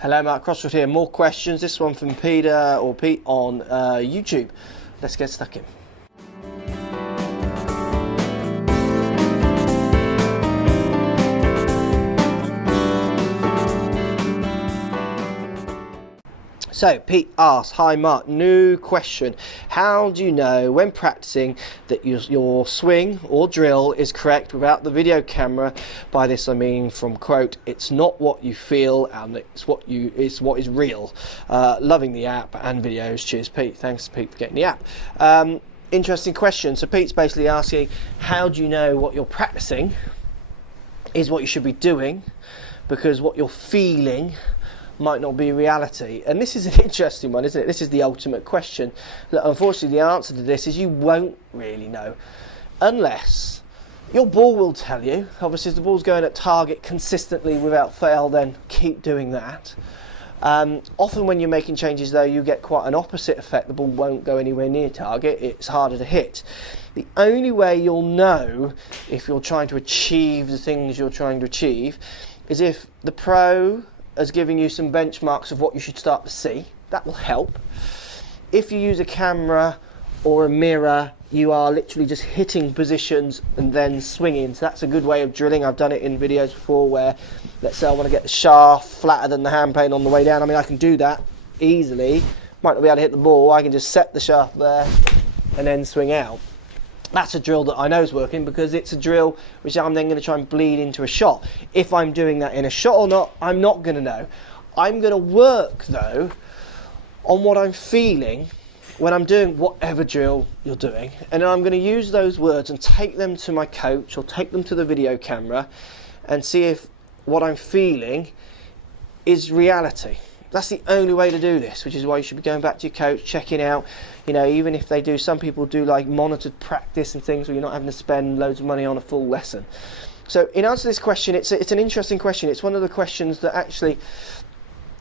Hello, Mark Crossfield here. More questions. This one from Peter or Pete on YouTube. Let's get stuck in. So Pete asks, hi Mark, new question. How do you know when practicing that your swing or drill is correct without the video camera? By this I mean from quote, it's not what you feel and it's what is real. Loving the app and videos. Cheers Pete. Thanks Pete for getting the app. Interesting question. So Pete's basically asking, how do you know what you're practicing is what you should be doing, because what you're feeling might not be reality? And this is an interesting one, isn't it? This is the ultimate question. Look, unfortunately, the answer to this is you won't really know unless your ball will tell you. Obviously, if the ball's going at target consistently without fail, then keep doing that. Often when you're making changes though, you get quite an opposite effect. The ball won't go anywhere near target. It's harder to hit. The only way you'll know if you're trying to achieve the things you're trying to achieve is if the pro has given you some benchmarks of what you should start to see. That will help. If you use a camera or a mirror, you are literally just hitting positions and then swinging. So that's a good way of drilling. I've done it in videos before where, let's say I want to get the shaft flatter than the handplane on the way down. I mean, I can do that easily. Might not be able to hit the ball. I can just set the shaft there and then swing out. That's a drill that I know is working because it's a drill which I'm then going to try and bleed into a shot. If I'm doing that in a shot or not, I'm not going to know. I'm going to work though on what I'm feeling when I'm doing whatever drill you're doing, and then I'm going to use those words and take them to my coach or take them to the video camera and see if what I'm feeling is reality. That's the only way to do this, which is why you should be going back to your coach, checking out, you know, even if they do, some people do like monitored practice and things where you're not having to spend loads of money on a full lesson. So in answer to this question, it's an interesting question. It's one of the questions that actually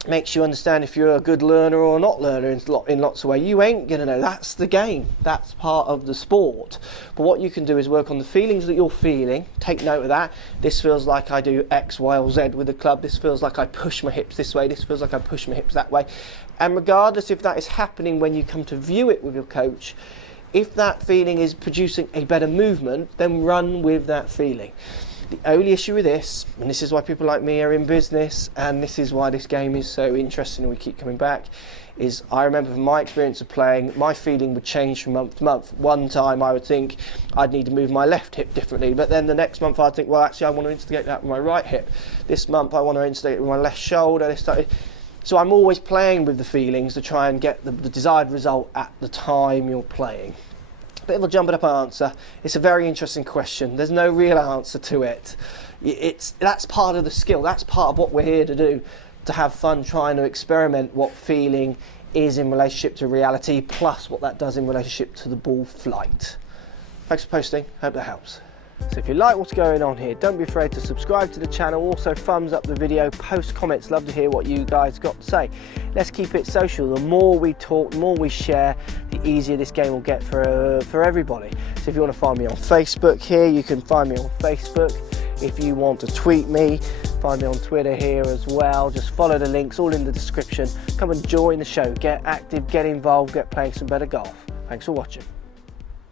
makes you understand if you're a good learner or a not learner in lots of ways. You ain't going to know. That's the game. That's part of the sport. But what you can do is work on the feelings that you're feeling. Take note of that. This feels like I do X, Y, or Z with the club. This feels like I push my hips this way. This feels like I push my hips that way. And regardless if that is happening when you come to view it with your coach, if that feeling is producing a better movement, then run with that feeling. The only issue with this, and this is why people like me are in business, and this is why this game is so interesting and we keep coming back, is I remember from my experience of playing, my feeling would change from month to month. One time I would think I'd need to move my left hip differently, but then the next month I'd think, well, actually I want to instigate that with my right hip. This month I want to instigate it with my left shoulder. So I'm always playing with the feelings to try and get the desired result at the time you're playing. Bit of a jumbled up answer. It's a very interesting question. There's no real answer to it. That's part of the skill. That's part of what we're here to do, to have fun trying to experiment what feeling is in relationship to reality, plus what that does in relationship to the ball flight. Thanks for posting. Hope that helps. So if you like what's going on here, don't be afraid to subscribe to the channel. Also thumbs up the video, post comments. Love to hear what you guys got to say. Let's keep it social. The more we talk, the more we share, the easier this game will get for everybody. So if you want to find me on Facebook here, you can find me on Facebook. If you want to tweet me, find me on Twitter here as well. Just follow the links, all in the description. Come and join the show. Get active, get involved, get playing some better golf. Thanks for watching.